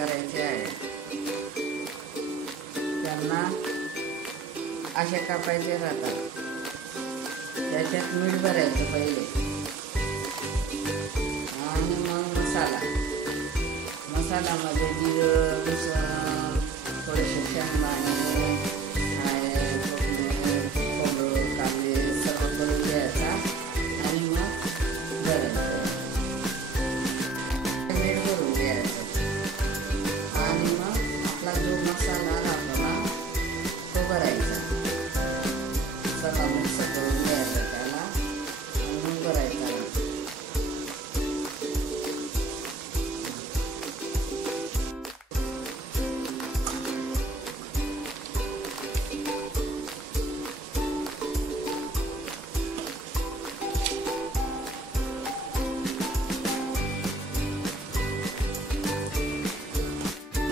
करायचे आहे त्यांना असे कापायचे राहतात। त्याच्यात मीठ भरायचं पहिले आणि मग मसाल्यामध्ये जिरं, लसूण, थोडेसे शेंगदाणे, खोबरं, कांदे सर्व करून घ्यायचा आणि मग भरायचं, मीठ भरून घ्यायचं आणि मग आपला जो मसाला राहतो ना तो भरायचा, सगळा मिक्स करून घ्यायचा त्याला आणि मग भरायचा।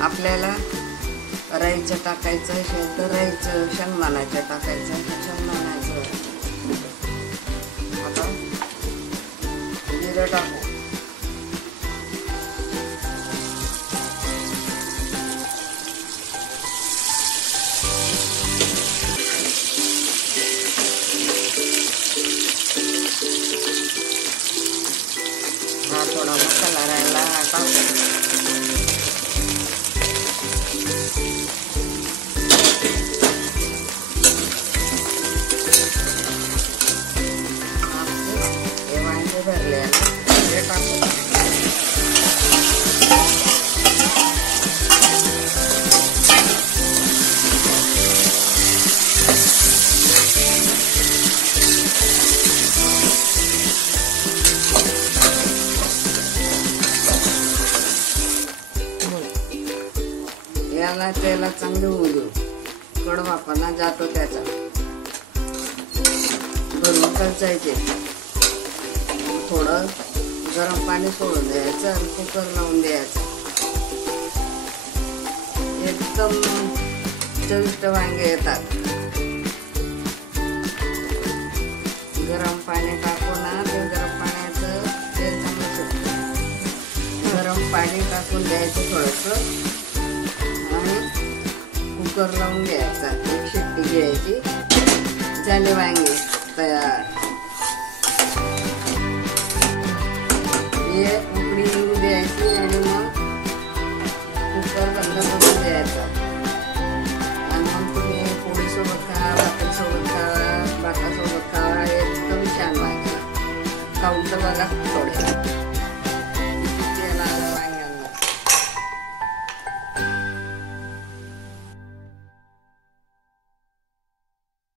आपल्याला राईचं टाकायचं असेल तर राईचं, शेंगदाण्याचं टाकायचं शेंगदाण्याचं। आता जिरं टाकू, हा थोडा मसाला राहिला हा टाकू, भरले हे टाकू, याला त्याला चांगले होऊ देऊ, कडवापणा जातो त्याचा, भरून करचायचे। थोडं गरम पाणी सोडून द्यायचं आणि कुकर लावून द्यायचं। एकदम चविष्ट वांगे येतात। गरम पाणी टाकून ते गरम पाण्याचं तेल चांगलं सुटतं, गरम पाणी टाकून द्यायचं थोडंसं आणि कुकर लावून घ्यायचा, एक शिट्टी घ्यायची, झाले वांगे तयार। ये